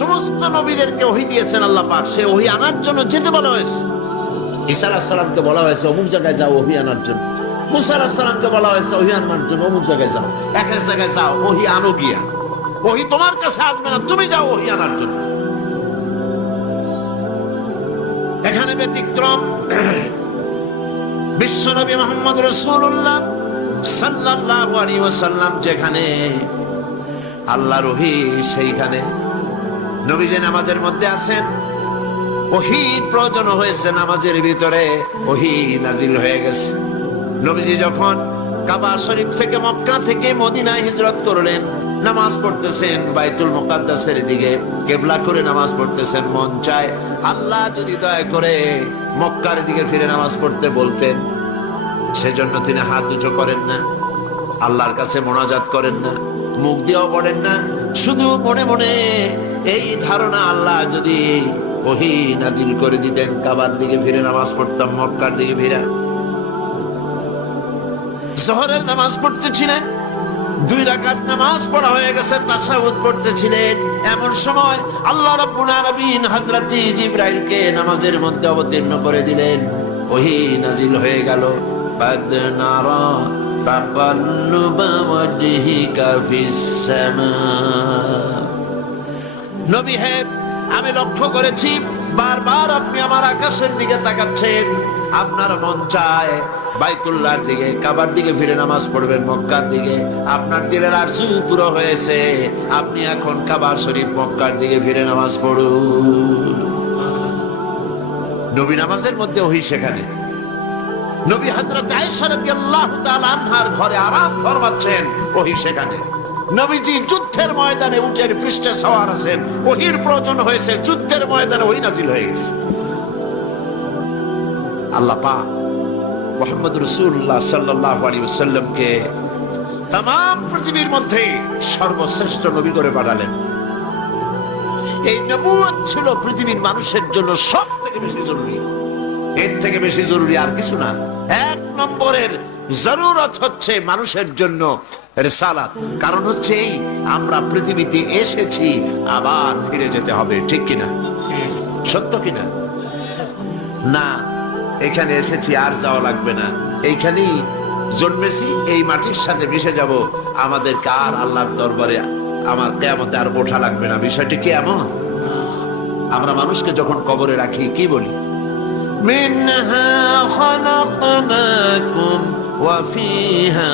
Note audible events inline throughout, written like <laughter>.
সমস্ত নবীদেরকে ওহি দিয়েছেন আল্লাহ পাক। সে ওহি আনার জন্য যেতে বলা হয়েছে। ঈসা আলাহ বলা হয়েছে, অমুক জায়গায় যাও, ওহি আনার জন্য। মুসা আলাহ বলা হয়েছে, ওহি আনার জন্য অমুক জায়গায় যাও। এক এক জায়গায় যাও, ওহি আনো গিয়া। ওহি তোমার কাছে আসবে না, তুমি যাও ওহি আনার জন্য। এখানে ব্যতিক্রম। বিশ্বনবী মোহাম্মদ রসুল্লাহ সাল্লাল্লাহু আলাইহি ওয়াসাল্লাম যেখানে আল্লাহ রহি সেইখানে নবী যে নামাজের মধ্যে আছেন। ওহির প্রয়োজন হয়েছে নামাজের ভিতরে ওহি নাজিল হয়ে গেছে। নবীজি যখন কাবা শরীফ থেকে মক্কা থেকে মদিনায় হিজরত করলেন, নামাজ পড়তেছেন বাইতুল মুকাদ্দাসের দিকে, কেবলা করে নামাজ পড়তেছেন, মন চায় আল্লাহ যদি দয়া করে মক্কার দিকে ফিরে নামাজ পড়তে বলতেন। সেজন্য তিনি হাত উঁচু করেন না, আল্লাহর কাছে মোনাজাত করেন না, মুখ দিয়েও বলেন না, শুধু মনে মনে এই ধারণা আল্লাহ যদি ওহি নাজিল করে দিতেন কাবার দিকে ফিরে নামাজ পড়তাম মক্কার দিকে ফিরে জহরের নামাজ পড়তেছিলেন দুই রাকাত নামাজ পড়া হয়ে গেছে তাসাউদ পড়তেছিলেন এমন সময় আল্লাহ রাব্বুল আলামিন হযরত জিবরাইলকে নামাজের মধ্যে অবতীর্ণ করে দিলেন ওহি নাজিল হয়ে গেল قد نرى تقلب وجهك في السماء নবী হে, আমি লক্ষ্য করেছি, বারবার আপনি আমার আকাশের দিকে তাকাচ্ছেন। আপনার মন চায় বাইতুল্লাহর দিকে, কাবার দিকে ফিরে নামাজ পড়বেন, মক্কার দিকে। আপনার দিলের আরজু পুরো হয়েছে। আপনি এখন কাবার শরীফ, মক্কার দিকে ফিরে নামাজ পড়ুন। নবী নামাজের মধ্যে ওহি সেখানে। নবী হযরত আয়েশা রাদিয়াল্লাহু তাআলা আনহার ঘরে আরাম ফরমাচ্ছেন, ওহি সেখানে। নবীজি যুদ্ধের ময়দানে উটের পৃষ্ঠে সওয়ার আছেন। ওহির প্রয়োজন হয়েছে, যুদ্ধের ময়দানে ওহি নাজিল হয়ে গেছে। আল্লাহ পাক মুহাম্মদ রাসূলুল্লাহ সাল্লাল্লাহু আলাইহি ওয়াসাল্লামকে তাম পৃথিবীর মধ্যে সর্বশ্রেষ্ঠ নবী করে পাঠালেন। এই নবুয়ত ছিল পৃথিবীর মানুষের জন্য সব থেকে বেশি জরুরি। এর থেকে বেশি জরুরি আর কিছু না। এক নম্বরের জরুরত হচ্ছে মানুষের জন্য রেসালাত। কারণ হচ্ছে এই, আমরা পৃথিবীতে এসেছি, আবার ফিরে যেতে হবে, ঠিক কিনা? সত্য কিনা? না, এখানে এসেছি, আর যাওয়া লাগবে না। এইখানেই জন্মেছি, এই মাটির সাথে মিশে যাব। আমাদের কার আল্লাহর দরবারে আমার কেমতে আর ওঠা লাগবে না। বিষয়টি কি এমন? আমরা মানুষকে যখন কবরে রাখি, কি বলি? মিনহা খলকনাকুম ওয়া ফিহা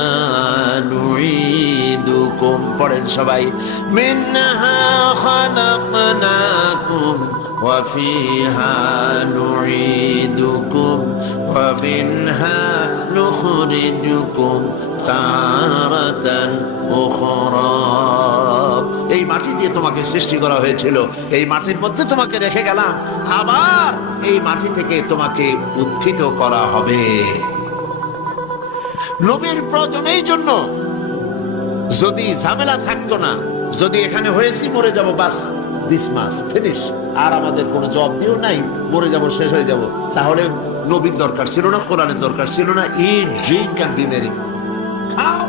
নুইদুকুম। পড়েন সবাই। মিনহা খালাকনাকুম ওয়া ফিহা নুইদুকুম ওয়া মিনহা নুখরিজুকুম তারাতান উখরা। এই মাটি দিয়ে তোমাকে সৃষ্টি করা হয়েছিল। এই মাটির মধ্যে তোমাকে রেখে গেলাম। আবার এই মাটি থেকে তোমাকে উত্থিত করা হবে। নবীর প্রয়োজন এই জন্য। যদি ঝামেলা থাকতো না, যদি এখানে হয়েছি, মরে যাব, বাস দিস মাস ফিনিশ আর আমাদের কোনো জব দিও নাই, মরে যাব, শেষ হয়ে যাব। তাহলে নবীর দরকার ছিল না, কোরআনের দরকার ছিল না eat drink and be merry খাও,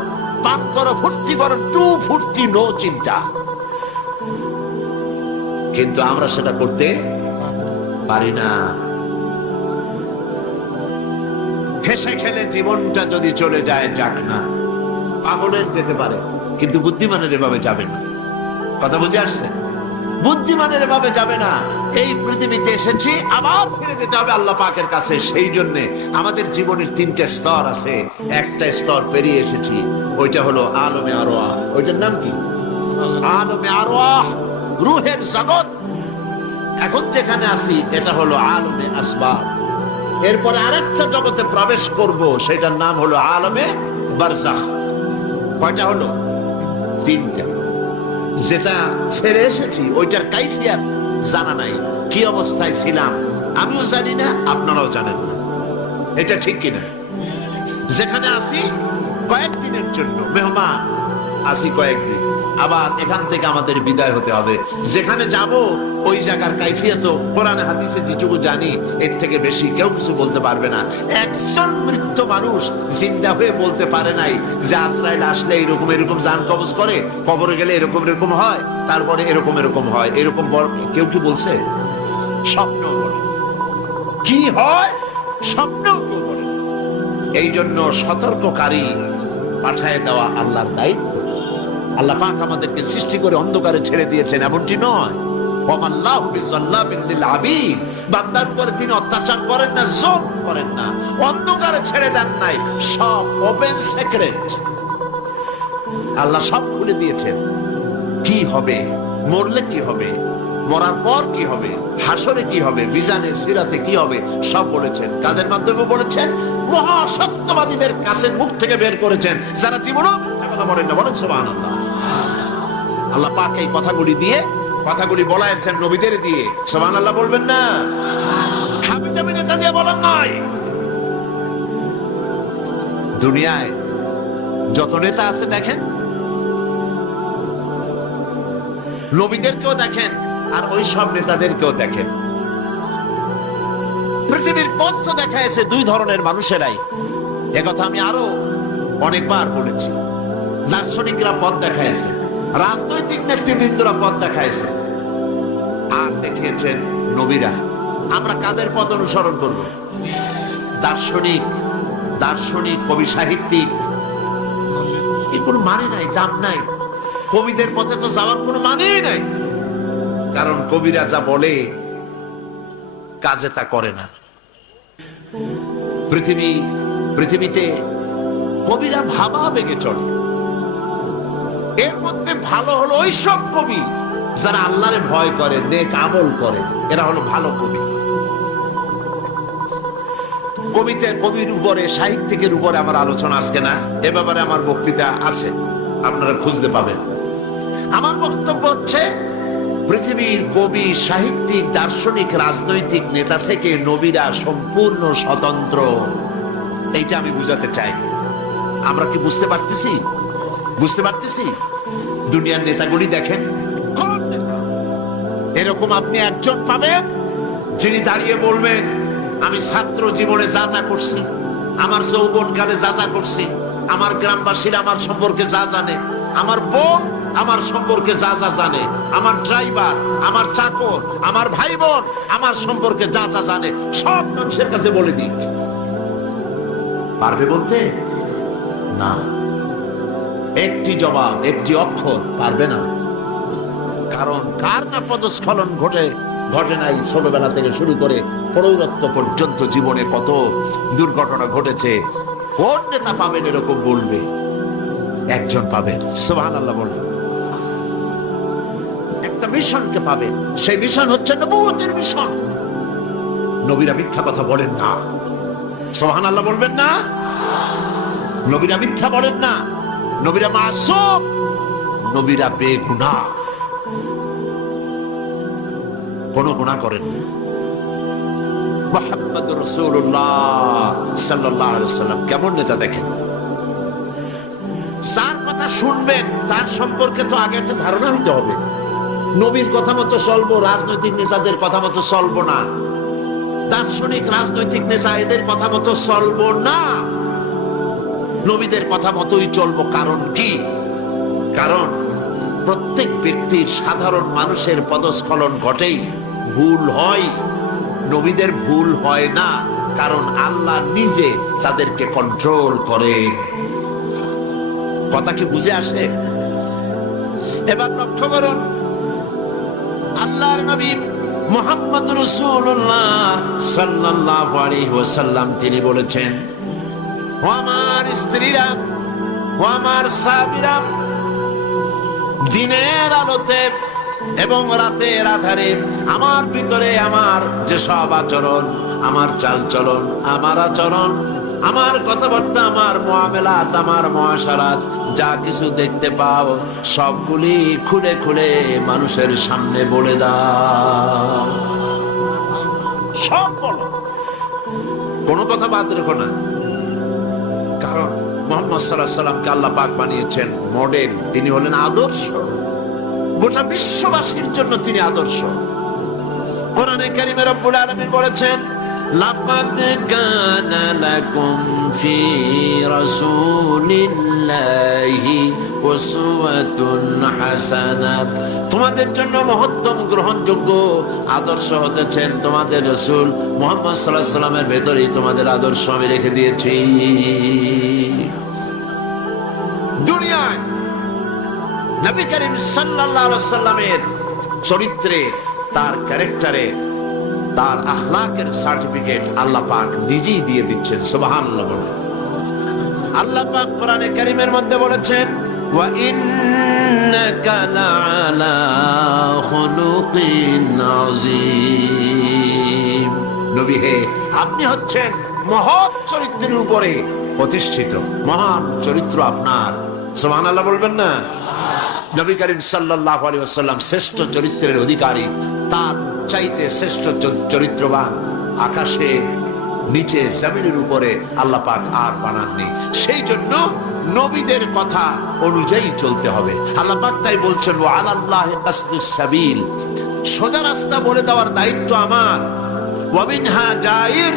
পান করো, ফুর্তি করো, টু ফুর্তি নো চিন্তা। কিন্তু আমরা সেটা করতে পারি না। হেসে খেলে জীবনটা যদি চলে যায়, যাক না। পাগলের যেতে পারে, কিন্তু বুদ্ধিমানের এভাবে যাবে না। কথা বুঝে আসছে? বুদ্ধিমানের এভাবে যাবে না। এই পৃথিবীতে এসেছি, আবার ফিরে যেতে হবে আল্লাহ পাকের কাছে। সেই জন্য আমাদের জীবনের তিনটে স্তর আছে। একটা স্তর পেরিয়ে এসেছি, ওইটা হলো আলমে আরোয়া। ওইটার নাম কি? আলমে আরোয়া, রুহের জগৎ। এখন যেখানে আছি, এটা হলো আলমে আসবাব। এরপরে আরেকটা জগতে প্রবেশ করব, সেটার নাম হলো আলমে বারজাখ। কয়টা হলো? তিনটা। যেটা ছেড়ে এসেছি, ওইটার কাইফিয়াত জানা নাই। কি অবস্থায় ছিলাম, আমিও জানি না, আপনারাও জানেন না। এটা ঠিক কিনা? যেখানে আসি কয়েকদিনের জন্য। মেহমান আসি কয়েকদিন। আবার এখান থেকে আমাদের বিদায় হতে হবে। যেখানে যাব, ওই জায়গার কাইফিয়ত কোরআনে হাদিসে যেটুকু জানি, এর থেকে বেশি কেউ কিছু বলতে পারবে না। একজন মৃত মানুষ জিন্দা হয়ে বলতে পারে নাই যে আজরাইল আসলে এরকম এরকম জান কবজ করে, কবরে গেলে এরকম এরকম হয়, তারপরে এরকম এরকম হয়। এরকম কেউ কি বলছে? স্বপ্ন কি হয়? স্বপ্ন। এই জন্য সতর্ককারী পাঠায় দেওয়া আল্লাহর দায়িত্ব। আল্লাহ পাক আমাদেরকে সৃষ্টি করে অন্ধকারে ছেড়ে দিয়েছেন, এমনটি নয়। মরার পর কি হবে? হাসরে কি হবে? মিজানে, সিরাতে কি হবে? সব বলেছেন। কাদের মাধ্যমে বলেছেন? মহাসত্যবাদীদের কাছে মুখ থেকে বের করেছেন, যারা জীবনও কথা বলেন না। বলেন সুবহানাল্লাহ। আল্লাহ পাক এই কথাগুলি দিয়ে, কথাগুলি বলাইছেন নবীদের দিয়ে। সুবহানাল্লাহ বলবেন না? দিয়ে বলেন দুনিয়ায় যত নেতা আছে দেখেন, নবীদেরকেও দেখেন, আর ওই সব নেতাদেরকেও দেখেন। পৃথিবীর পথ তো দেখাইছে দুই ধরনের মানুষেরাই। একথা আমি আরও অনেকবার বলেছি। দার্শনিকরা পথ দেখাইছে। রাজনৈতিক নেতৃবৃন্দরা পথ দেখাইছে। আর দেখিয়েছেন নবীরা। আমরা কাদের পথ অনুসরণ করব? দার্শনিক দার্শনিক, কবি সাহিত্যিক। এর কোনো মানে নাই দাম নাই। কবিদের পথে তো যাওয়ার কোনো মানেই নাই। কারণ কবিরা যা বলে, কাজে তা করে না। পৃথিবী, পৃথিবীতে কবিরা ভাবা বেগে চলে। এর মধ্যে ভালো হলো ওই সব কবি যারা আল্লাহরে ভয় করে, নেক আমল করে। এরা হলো ভালো কবি। কবিতে, কবির উপরে, সাহিত্যিকের উপরে আমার আলোচনা আজকে না, এ ব্যাপারে আমার বক্তৃতা আছে, আপনারা খুঁজতে পাবেন। আমার বক্তব্য হচ্ছে, পৃথিবীর কবি, সাহিত্যিক, দার্শনিক, রাজনৈতিক নেতা থেকে নবীরা সম্পূর্ণ স্বতন্ত্র। এইটা আমি বুঝাতে চাই। আমরা কি বুঝতে পারতেছি? বুঝতে পারতেছি? দুনিয়ার নেতাগুলি দেখেন এরকম আপনি একজন পাবেন, যিনি দাঁড়িয়ে বলবেন, আমি ছাত্র জীবনে যা যা করছি, আমার যৌবনকালে যা যা করছি, আমার গ্রামবাসীরা আমার সম্পর্কে যা জানে, আমার বউ আমার সম্পর্কে যা যা জানে, আমার ড্রাইভার, আমার চাকর, আমার ভাই বোন আমার সম্পর্কে যা যা জানে, সব মানুষের কাছে বলে দিই। পারবে বলতে? না। একটি জবাব, একটি অক্ষর পারবে না। কারণ কার না পদস্খলন ঘটে ঘটে নাই ছোটবেলা থেকে শুরু করে প্রৌরত্ব পর্যন্ত জীবনে কত দুর্ঘটনা ঘটেছে। কোন নেতা পাবেন এরকম বলবে? একজন পাবেন। সুবহান আল্লাহ বলেন। একটা মিশনকে পাবেন। সেই মিশন হচ্ছে নবুয়তের মিশন। নবীরা মিথ্যা কথা বলেন না। সোহান আল্লাহ বলবেন না? নবীরা মিথ্যা বলেন না। নবীরা মাসুম, নবীরা বেগুনা। কোন গুণা করেন না মোহাম্মদ রসুল্লাহ সাল্লাহ সাল্লাম কেমন নেতা দেখেন? যার কথা শুনবেন, তার সম্পর্কে তো আগে একটা ধারণা হইতে হবে। নবীর কথা মতো চলবো, রাজনৈতিক নেতাদের কথা মতো চলবো না। দার্শনিক, রাজনৈতিক নেতা এদের কথা মতো চলবো না। নবীদের কথা মতোই চলবো। কারণ কি? কারণ প্রত্যেক ব্যক্তির সাধারণ মানুষের পদস্খলন ঘটেই ভুল হয়। নবীদের ভুল হয় না, কারণ আল্লাহ নিজে তাদেরকে কন্ট্রোল করে। কথা কি বুঝে আসে? এবার লক্ষ্য করুন, আল্লাহর নবী মোহাম্মদ রসুল্লাহ সাল্লাল্লাহু আলাইহি ওয়াসাল্লাম তিনি বলেছেন ও আমার স্ত্রীরা ও আমার সাহাবীরা দিনের আলোতে এবং রাতের আধারে আমার ভিতরে আমার যে সব আচরণ, আমার চালচলন, আমার আচরণ, আমার কথাবার্তা, আমার মহামেলাত আমার মহাসারাত, যা কিছু দেখতে পাও, সবগুলি খুলে খুলে মানুষের সামনে বলে দাও। সব বলো। কোনো কথা বাদ রেখো না। কারণ মোহাম্মদ সাল্লাহ সাল্লামকে আল্লাহ পাক বানিয়েছেন মডেল তিনি হলেন আদর্শ। গোটা বিশ্ববাসীর জন্য তিনি আদর্শ। কোরআনে কারিমের রব্বুল আলামিন বলেছেন কানা লাকুম ফি রাসূলিল্লাহি উসওয়াতুন হাসানা তোমাদের জন্য মহত্তম গ্রহণযোগ্য আদর্শ হতেছেন তোমাদের রাসূল মুহাম্মদ আলাইহি সাল্লামের ভেতরেই তোমাদের আদর্শ আমি রেখে দিয়েছি। দুনিয়ায় নবী করিম সাল্লামের চরিত্রে, তার ক্যারেক্টারে, তার আখলাকের সার্টিফিকেট আল্লাহ পাক নিজেই দিয়ে দিচ্ছেন। সুবহানাল্লাহ আল্লাহ পাক কোরআনে কারীমের মধ্যে বলেছেন ইন্নাকা লাআলা খুলুকিন আযীম নবী হে, আপনি হচ্ছেন মহৎ চরিত্রের উপরে প্রতিষ্ঠিত, মহান চরিত্র আপনার। সুবহানাল্লাহ বলবেন না? নবী করিম সাল্লাল্লাহু আলাইহি ওয়াসাল্লাম শ্রেষ্ঠ চরিত্রের অধিকারী, তার চাইতে শ্রেষ্ঠ চরিত্রবান, আকাশে, নিচে, জমিনের উপরে আল্লাহ পাক আর বানাননি। সেই জন্য নবীদের কথা অনুযায়ী চলতে হবে। আল্লাপাক তাই বলছেন আলাল্লাহি কাসদুস সাবিল। সোজা রাস্তা বলে দেওয়ার দায়িত্ব আমার। ওয়ামিনহা জাইর,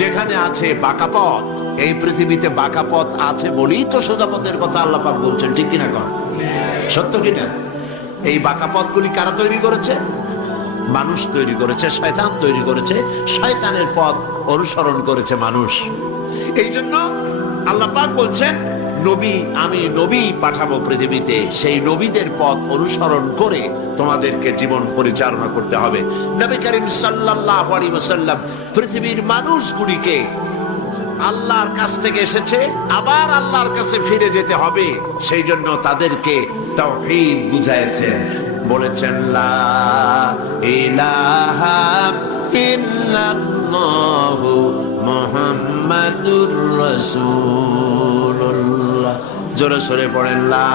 যেখানে আছে বাঁকা পথ। এই পৃথিবীতে বাঁকা পথ আছে বলেই তো সোজা পথের কথা আল্লাহ পাক বলছেন, ঠিক কিনা কর সত্য কিনা? এই বাঁকা পথগুলি কারা তৈরি করেছে? মানুষ তৈরি করেছে, শয়তান তৈরি করেছে, শয়তানের পথ অনুসরণ করেছে মানুষ। এই জন্য আল্লাহ পাক বলছেন নবী, আমি নবী পাঠাবো পৃথিবীতে। সেই নবীদের পথ অনুসরণ করে তোমাদেরকে জীবন পরিচালনা করতে হবে। নবী করিম সাল্লাল্লাহু আলাইহি ওয়াসাল্লাম পৃথিবীর মানুষগুলিকে আল্লাহর কাছ থেকে এসেছে, আবার আল্লাহর কাছে ফিরে যেতে হবে। সেই জন্য তাদেরকে তাওহীদ বুঝাইছেন। বলেছেন, লা ইলাহা ইল্লাল্লাহু মুহাম্মাদুর রাসূলুল্লাহ। জোরে সরে পড়েন লা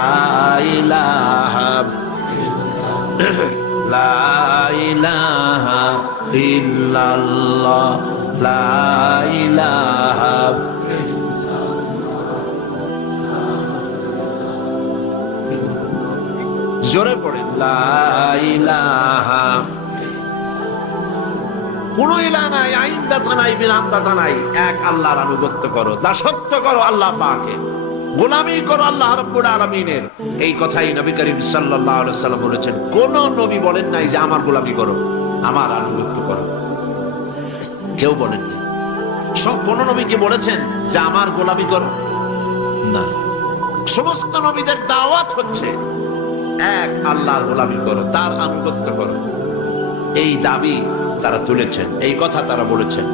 ইলাহা <clears throat> লা ইলাহা ইল্লাল্লাহ লা <clears throat> জোরে পড়ে লা ইলাহা কোন ইলা নাই, আইন দাতা নাই, বিধান দাতা নাই, এক আল্লাহর আনুগত্য করো, দাসত্ব করো আল্লাহ পাকে। গোলামি করো আল্লাহ রব্বুল আলামিনের। এই কথাই নবী করিম আলাইহি সাল্লাম বলেছেন, কোন নবী বলেন নাই যে আমার গোলামি করো, আমার আনুগত্য করো। কেউ বলেননি সব কোন নবী কি বলেছেন যে আমার গোলামি করো? না। সমস্ত নবীদের দাওয়াত হচ্ছে, এক, আল্লাহর গোলামি করো, তার আনুগত্য করো। এই দাবি তারা তুলেছেন, এই কথা তারা বলেছেন।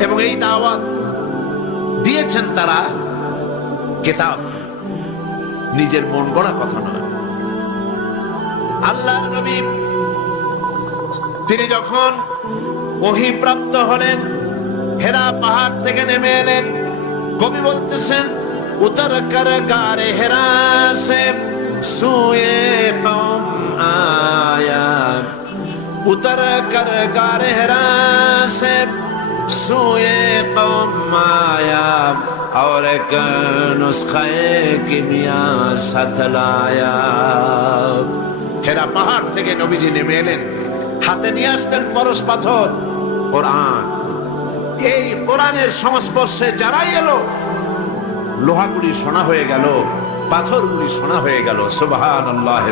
এবং এই দাওয়াত দিয়েছেন তারা কেতাব। নিজের মন গড়া কথা নয়। আল্লাহ নবী, তিনি যখন প্রাপ্ত হলেন, হেরা পাহাড় থেকে নেমে এলেন, কবি বলতেছেন, উতর কর গারে হেরা সে সুয়ে কম আয়া। উতর কর গারে হেরা সে सोए कौम आया और एक नुस्खे किमिया साथ लाया হেরা পাহাড় থেকে নবীজি নেমে এলেন হাতে নিয়ে আসতেন পরশ পাথর কোরআন এই কোরআনের সংস্পর্শে যারাই এলো লোহাগুলি সোনা হয়ে গেল পাথরগুলি সোনা হয়ে গেল সুবহান আল্লাহ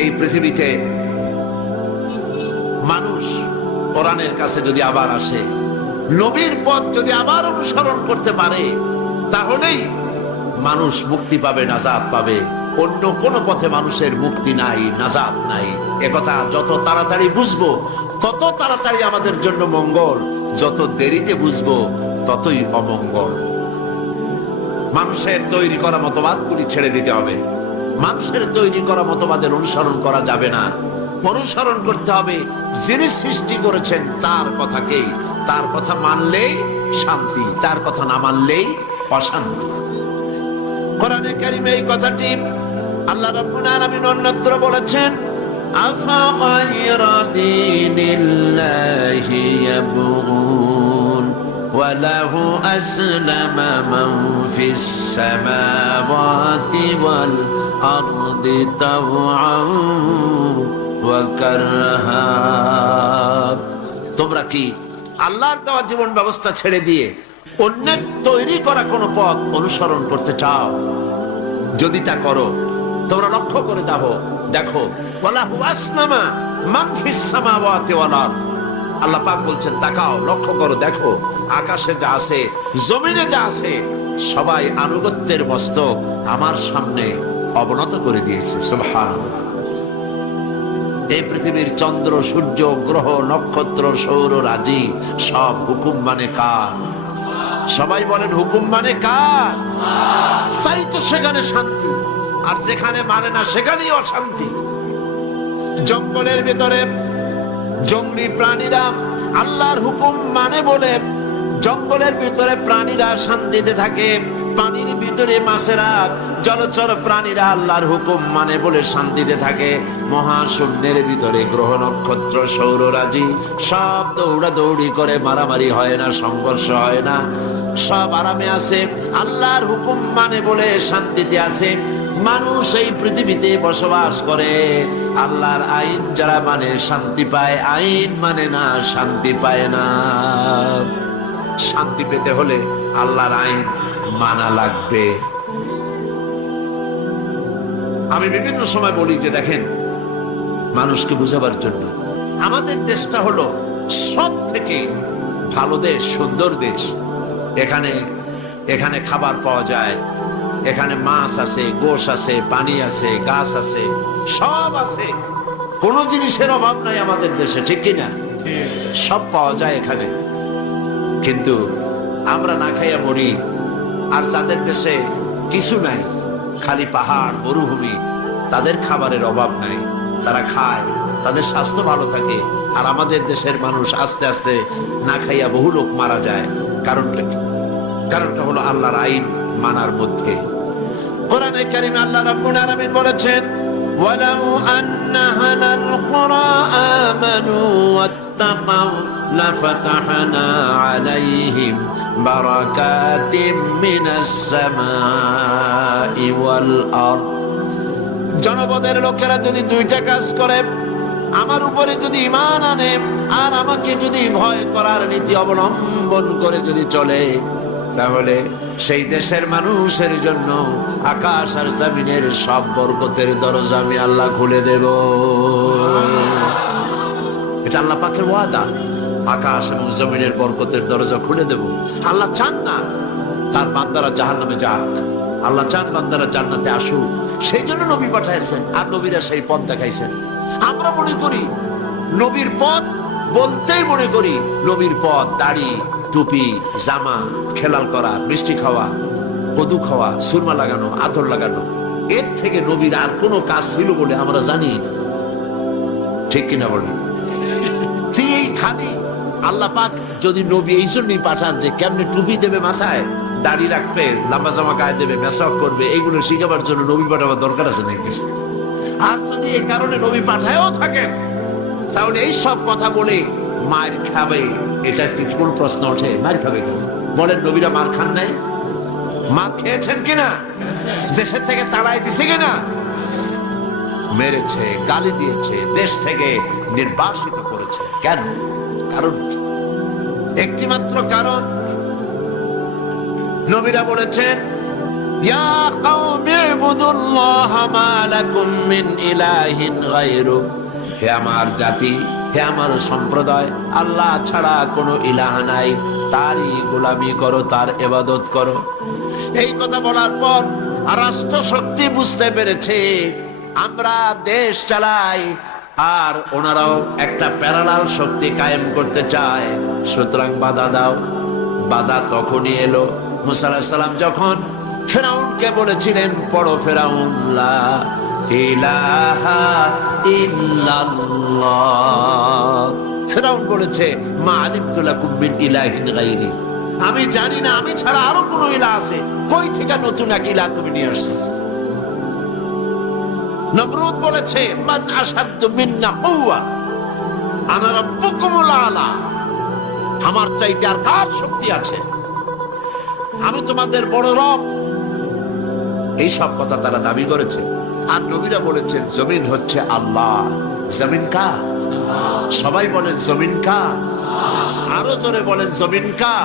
এই পৃথিবীতে মানুষ কোরআনের কাছে যদি আবার আসে, নবীর পথ যদি আবার অনুসরণ করতে পারে, তাহলেই মানুষ মুক্তি পাবে নাজাদ পাবে। অন্য কোন পথে মানুষের মুক্তি নাই নাজাদ নাই। একথা যত তাড়াতাড়ি বুঝব, তত তাড়াতাড়ি আমাদের জন্য মঙ্গল। যত দেরিতে বুঝব, ততই অমঙ্গল। মানুষের তৈরি করা মতবাদগুলি ছেড়ে দিতে হবে। মানুষের তৈরি করা মতবাদের অনুসরণ করা যাবে না। অনুসরণ করতে হবে। যিনি সৃষ্টি করেছেন, তার কথাকে তার কথা মানলেই শান্তি, তার কথা না মানলেই অশান্তি। কোরআনে কারিমে এই কথাটি আল্লাহ রাব্বুল আলামিন অন্যত্র বলেছেন, আফা গায়রা দীনিল্লাহি ইয়াবুন ওয়া লাহু আসলামা মান ফিস সামাওয়াতি ওয়াল আরদি তোমরা কি আল্লাহর দেওয়া জীবন ব্যবস্থা ছেড়ে দিয়ে অন্যের তৈরি করা কোনো পথ অনুসরণ করতে চাও? যদি তা করো, তোমরা লক্ষ্য করে দেখো দেখো আল্লাহ পাক বলছেন, তাকাও, লক্ষ্য করো, দেখো, আকাশে যা আছে, জমিনে যা আছে, সবাই আনুগত্যের মস্তক আমার সামনে অবনত করে দিয়েছে, সুবহানাল্লাহ। এই পৃথিবীর চন্দ্র, সূর্য, গ্রহ, নক্ষত্র, সৌর, রাজি, সব হুকুম মানে কার? সবাই বলেন, হুকুম মানে কার? তাই তো সেখানে শান্তি, আর যেখানে মানে না, সেখানেই অশান্তি। জঙ্গলের ভিতরে জঙ্গলি প্রাণীরা আল্লাহর হুকুম মানে বলে, জঙ্গলের ভিতরে প্রাণীরা শান্তিতে থাকে, পানির ভিতরে মাছেরা, জলচর প্রাণীরা আল্লাহর হুকুম মানে বলে শান্তিতে থাকে। মহাশূন্যের ভিতরে গ্রহ নক্ষত্র, সৌররাজি, সব দৌড়া দৌড়ি করে মারামারি হয় না, সংঘর্ষ হয় না। সব আরামে আছে, আল্লাহর হুকুম মানে বলে শান্তিতে আছে। মানুষ এই পৃথিবীতে বসবাস করে। আল্লাহর আইন যারা মানে শান্তি পায়, আইন মানে না শান্তি পায় না। শান্তি পেতে হলে আল্লাহর আইন মানা লাগবে। আমি বিভিন্ন সময় বলি যে দেখেন মানুষকে বোঝাবার জন্য। আমাদের দেশটা হলো সব থেকে ভালো দেশ, সুন্দর দেশ। এখানে এখানে খাবার পাওয়া যায়, এখানে মাছ আছে, গোশ আছে, পানি আছে, গাছ আছে, সব আছে। কোনো জিনিসের অভাব নাই আমাদের দেশে, ঠিক কিনা? সব পাওয়া যায় এখানে। কিন্তু আমরা না খাইয়া মরি, আর যাদের দেশে কিছু নাই, খালি পাহাড়, মরুভূমি, তাদের খাবারের অভাব নাই। তারা খায়, তাদের স্বাস্থ্য ভালো থাকে। আর আমাদের দেশের মানুষ আস্তে আস্তে না খাইয়া বহু লোক মারা যায়। কারণটা কি? কারণটা হলো আল্লাহর আইন মানার মধ্যে। কোরআনে কারিমে আল্লাহ রাব্বুল আলামিন বলেছেন, ওয়ালাউ আন্না আহলাল কুরা আমানু ওয়াত্তাকাউ লাফাতাহনা আলাইহিম বারাকাতিম মিনাস সামাই ওয়াল আরদ। জনপদের লোকেরা যদি দুইটা কাজ করে, আমার উপরে যদি ইমান আনে, আর আমাকে যদি ভয় করার নীতি অবলম্বন করে যদি চলে, তাহলে সেই দেশের মানুষের জন্য আকাশ আর জামিনের সব বরকতের দরজা আমি আল্লাহ খুলে দেব। এটা আল্লাহ পাকের ওয়াদা। আকাশ এবং জমিনের বরকতের দরজা খুলে দেব। আল্লাহ চান না, তার বান্দারা জাহান নামে যাক। আল্লাহ চান বান্দারা জান্নাতে আসুক। সেই জন্য নবী পাঠাইছেন আর নবীরা সেই পথ দেখাইছেন। আমরা মনে করি নবীর পথ বলতেই মনে করি নবীর পথ দাড়ি, টুপি, জামা, খেলাল করা, মিষ্টি খাওয়া কদু খাওয়া, সুরমা লাগানো, আতর লাগানো, এর থেকে নবীর আর কোনো কাজ ছিল বলে আমরা জানি ঠিক কিনা বলি তুই এই খালি আল্লাহ পাক যদি নবী এই জন্যই পাঠান যে কেমনে টুপি দেবে মাথায় দাড়ি রাখবে, লাম্বা জামা গায়ে দেবে মেসক করবে, এগুলো শিখাবার জন্য নবী পাঠাবার দরকার আছে নাকি আর যদি এই কারণে নবী পাঠায়ও থাকেন, তাহলে এই সব কথা বলে মার খাবে, এটা কি কোন প্রশ্ন ওঠে? মার খাবে কেন? বলেন, নবীরা মার খান নাই? মার খেয়েছেন কিনা? দেশের থেকে তাড়াই দিছে কিনা? মেরেছে, গালি দিয়েছে, দেশ থেকে নির্বাসিত করেছে। কেন? কারণ কি? একটি মাত্র কারণ নবীরা বলেছেন, ইয়া কওমি ইবুদুল্লাহ ইলাহিন গায়রু। হে আমার জাতি, হে আমার সম্প্রদায়, আল্লাহ ছাড়া কোনো ইলাহ নাই। তারই গোলামি করো, তার এবাদত করো। এই কথা বলার পর রাষ্ট্র শক্তি বুঝতে পেরেছে, আমরা দেশ চালাই। আর ওনারাও একটা প্যারালাল শক্তি কায়েম করতে চায়। সুতরাং বাধা দাও। বাধা তখনই এলো মুসা আলাহিসাল্লাম সাল্লাম যখন ফেরাউনকে বলেছিলেন, পড়ো ফেরাউন বলেছে, মা কুম্বিন ইলাহিন আমি জানি না, আমি ছাড়া আরও কোন ইলা আছে। কই থেকে নতুন এক ইলা তুমি নিয়ে আসছো? নমরুদ বলেছে, মান আসাদ্দু মিন্না কুওয়া, আনা আলা। আমার চাইতে আর কার শক্তি আছে? আমি তোমাদের বড় রব। এই সব কথা তারা দাবি করেছে। আর নবীরা বলেছেন, জমিন হচ্ছে আল্লাহ। জমিন কা সবাই বলেন, জমিন কা আরও জোরে বলেন, জমিন কা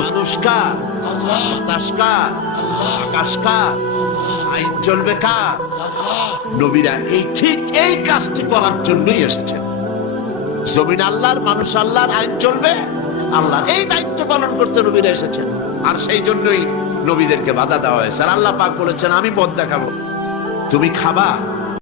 মানুষ কা বাতাস কা আকাশ কা আইন চলবে কা নবীরা এই ঠিক এই কাজটি করার জন্যই এসেছেন। জমিন আল্লাহর, মানুষ আল্লাহর, আইন চলবে। আল্লাহ এই দায়িত্ব পালন করতে নবীরা এসেছেন। আর সেই জন্যই নবীদেরকে বাধা দেওয়া হয়েছে। আর আল্লাহ পাক বলেছেন, আমি পথ দেখাবো। তুমি খাবা